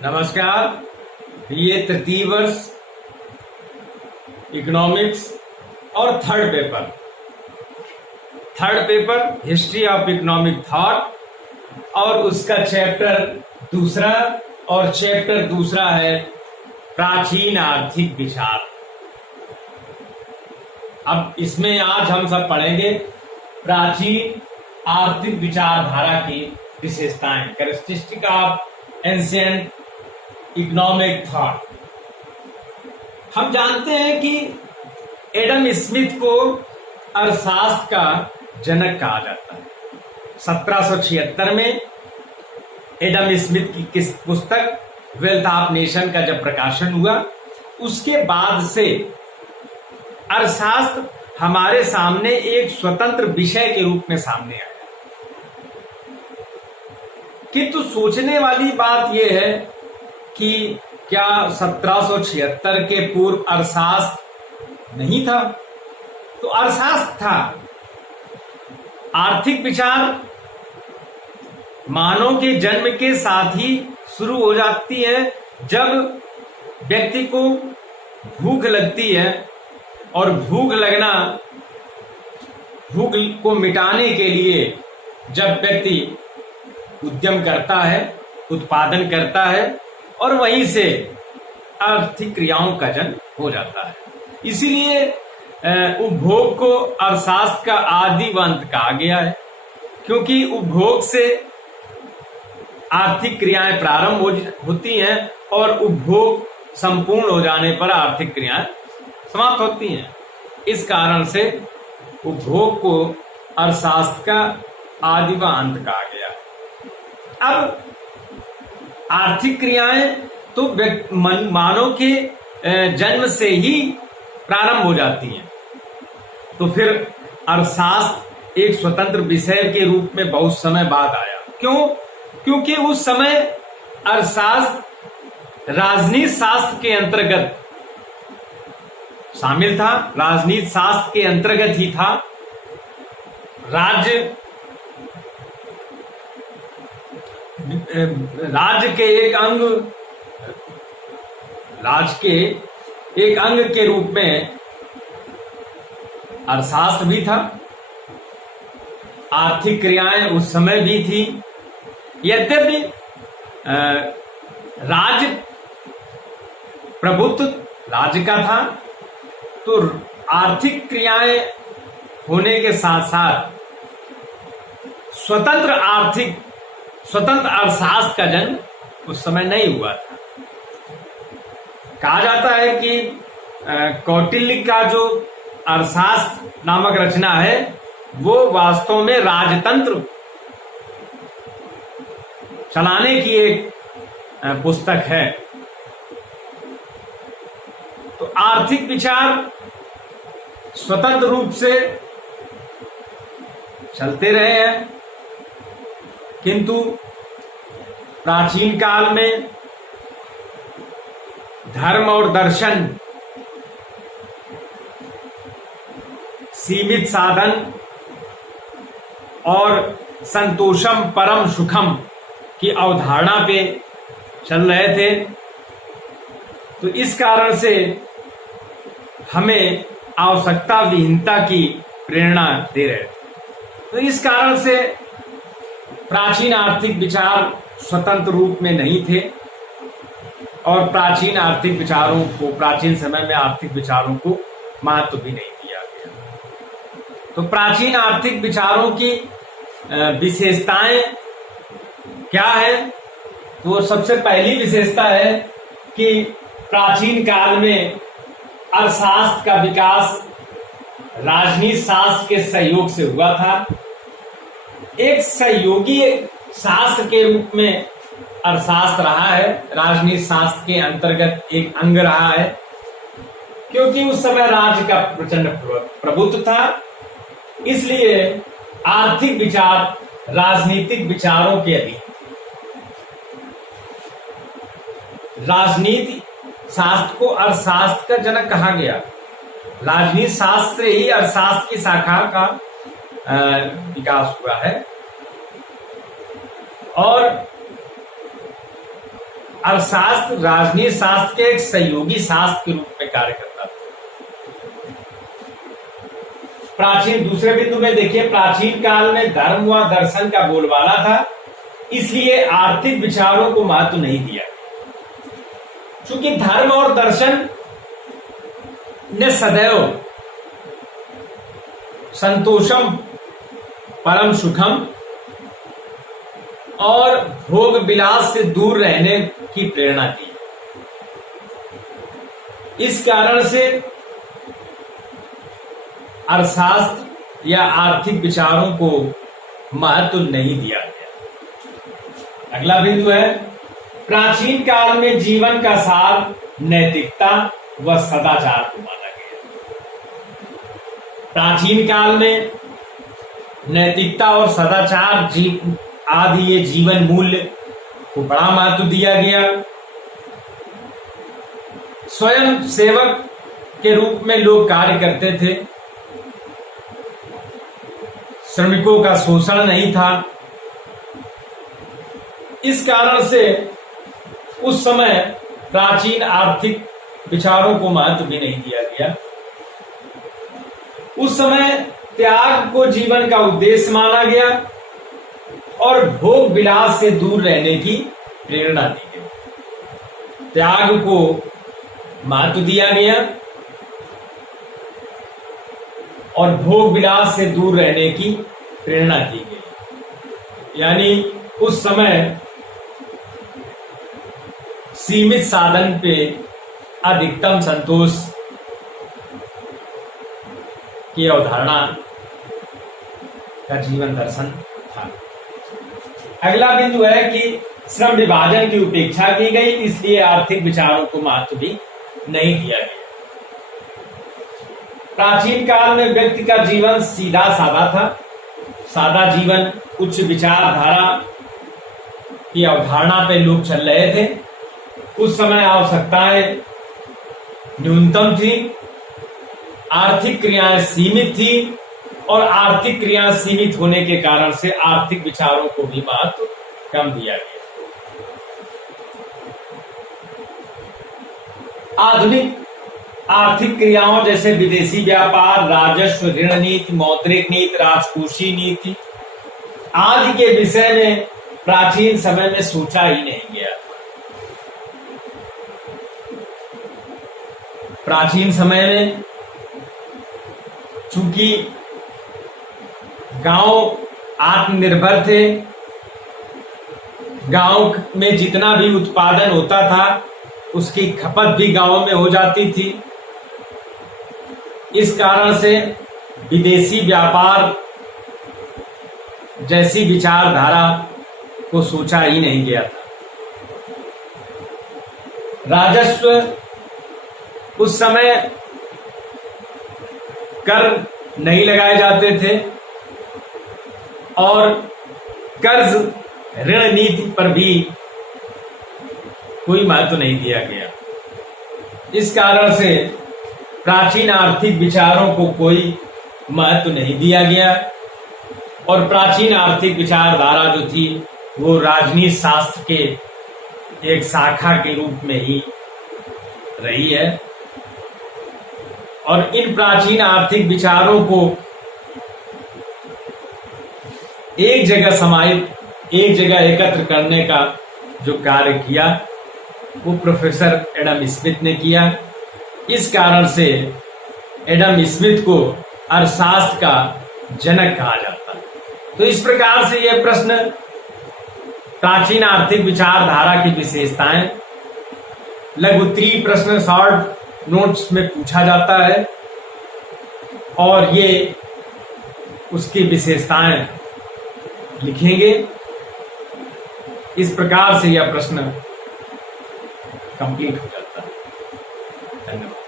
नमस्कार। बीए तृतीय वर्ष इकोनॉमिक्स और third paper history of economic thought और उसका चैप्टर दूसरा है प्राचीन आर्थिक विचार। अब इसमें आज हम सब पढ़ेंगे प्राचीन आर्थिक विचारधारा की विशेषताएं, characteristic of ancient economic thought. हम जानते हैं कि एडम स्मिथ को अर्थशास्त्र का जनक कहा जाता है। 1776 में एडम स्मिथ की किस पुस्तक वेल्थ ऑफ नेशन का जब प्रकाशन हुआ, उसके बाद से अर्थशास्त्र हमारे सामने एक स्वतंत्र विषय के रूप में सामने आया। किंतु सोचने वाली बात यह है कि क्या 1776 के पूर्व अर्थशास्त्र नहीं था? तो अर्थशास्त्र था। आर्थिक विचार मानव के जन्म के साथ ही शुरू हो जाती है। जब व्यक्ति को भूख लगती है और भूख को मिटाने के लिए जब व्यक्ति उद्यम करता है, उत्पादन करता है, और वहीं से आर्थिक क्रियाओं का जन्म हो जाता है। इसीलिए उपभोग को अर्थशास्त्र का आदि व अंत कहा गया है, क्योंकि उपभोग से आर्थिक क्रियाएं प्रारंभ होती हैं और उपभोग संपूर्ण हो जाने पर आर्थिक क्रियाएं समाप्त होती हैं। इस कारण से उपभोग को अर्थशास्त्र का आदि व अंत कहा गया है। अब आर्थिक क्रियाएं तो मानव के जन्म से ही प्रारंभ हो जाती हैं। तो फिर अर्थशास्त्र एक स्वतंत्र विषय के रूप में बहुत समय बाद आया। क्यों? क्योंकि उस समय अर्थशास्त्र राजनीति शास्त्र के अंतर्गत शामिल था। राजनीति शास्त्र के अंतर्गत ही था। राज्य के एक अंग के रूप में अर्थशास्त्र भी था। आर्थिक क्रियाएं उस समय भी थी। यद्यपि राज्य प्रभुत्व राज्य का था, तो आर्थिक क्रियाएं होने के साथ साथ स्वतंत्र अर्थशास्त्र का जन्म उस समय नहीं हुआ था। कहा जाता है कि कौटिल्य का जो अर्थशास्त्र नामक रचना है वो वास्तव में राजतंत्र चलाने की एक पुस्तक है। तो आर्थिक विचार स्वतंत्र रूप से चलते रहे हैं, किंतु प्राचीन काल में धर्म और दर्शन सीमित साधन और संतोषम परम सुखम की अवधारणा पे चल रहे थे। तो इस कारण से हमें आवश्यकता विहीनता की प्रेरणा दे रहे थे। तो इस कारण से प्राचीन आर्थिक विचार स्वतंत्र रूप में नहीं थे और प्राचीन समय में आर्थिक विचारों को महत्व भी नहीं दिया गया। तो प्राचीन आर्थिक विचारों की विशेषताएं क्या है? तो सबसे पहली विशेषता है कि प्राचीन काल में अर्थशास्त्र का विकास राजनीति शास्त्र के सहयोग से हुआ था। एक सहयोगी शास्त्र के रूप में अर्थशास्त्र रहा है, राजनीति शास्त्र के अंतर्गत एक अंग रहा है, क्योंकि उस समय राज्य का प्रचंड प्रभुत्व था। इसलिए आर्थिक विचार राजनीतिक विचारों के अधीन। राजनीति शास्त्र को अर्थशास्त्र का जनक कहा गया। राजनीति शास्त्र ही अर्थशास्त्र की शाखा का विकास हुआ है। और अर्थशास्त्र राजनीति शास्त्र के एक सहयोगी शास्त्र के रूप में कार्य करता था। प्राचीन दूसरे बिंदु में देखिए, प्राचीन काल में धर्म व दर्शन का बोलबाला था, इसलिए आर्थिक विचारों को महत्व नहीं दिया। चूंकि धर्म और दर्शन ने सदैव संतोषम परम सुखम और भोग विलास से दूर रहने की प्रेरणा दी। इस कारण से अर्थशास्त्र या आर्थिक विचारों को महत्व नहीं दिया गया। अगला बिंदु है, प्राचीन काल में जीवन का सार नैतिकता व सदाचार को माना गया। प्राचीन काल में नैतिकता और सदाचार आदि ये जीवन मूल्य को बड़ा महत्व दिया गया। स्वयं सेवक के रूप में लोग कार्य करते थे, श्रमिकों का शोषण नहीं था। इस कारण से उस समय प्राचीन आर्थिक विचारों को महत्व भी नहीं दिया गया। उस समय त्याग को जीवन का उद्देश्य माना गया और भोग विलास से दूर रहने की प्रेरणा दी गई। त्याग को महत्व दिया गया और भोग विलास से दूर रहने की प्रेरणा दी गई। यानी उस समय सीमित साधन पे अधिकतम संतोष की अवधारणा का जीवन दर्शन था। अगला बिंदु है कि श्रम विभाजन की उपेक्षा की गई, इसलिए आर्थिक विचारों को महत्व भी नहीं दिया गया। प्राचीन काल में व्यक्ति का जीवन सीधा साधा था। सादा जीवन, उच्च विचारधारा की अवधारणा पे लोग चल रहे थे। उस समय आवश्यकताएं न्यूनतम थी, आर्थिक क्रियाएं सीमित थी और आर्थिक क्रियाएं सीमित होने के कारण से आर्थिक विचारों को भी महत्व कम दिया गया। आधुनिक आर्थिक क्रियाओं जैसे विदेशी व्यापार, राजस्व, ऋण नीति, मौद्रिक नीति, राजकोषीय नीति आदि के विषय में प्राचीन समय में सोचा ही नहीं गया। प्राचीन समय में चूंकि गांव आत्मनिर्भर थे, गांव में जितना भी उत्पादन होता था उसकी खपत भी गांव में हो जाती थी। इस कारण से विदेशी व्यापार जैसी विचारधारा को सोचा ही नहीं गया था। राजस्व, उस समय कर नहीं लगाए जाते थे और कर्ज ऋण नीति पर भी कोई महत्व नहीं दिया गया। इस कारण से प्राचीन आर्थिक विचारों को कोई महत्व नहीं दिया गया और प्राचीन आर्थिक विचारधारा जो थी वो राजनीति शास्त्र के एक शाखा के रूप में ही रही है। और इन प्राचीन आर्थिक विचारों को एक जगह समाहित, एक जगह एकत्र करने का जो कार्य किया वो प्रोफेसर एडम स्मिथ ने किया। इस कारण से एडम स्मिथ को अर्थशास्त्र का जनक कहा जाता है। तो इस प्रकार से यह प्रश्न प्राचीन आर्थिक विचारधारा की विशेषताएं लघुत्तरीय प्रश्न शॉर्ट नोट्स में पूछा जाता है और ये उसकी विशेषताएं लिखेंगे। इस प्रकार से यह प्रश्न कंप्लीट हो जाता है। धन्यवाद।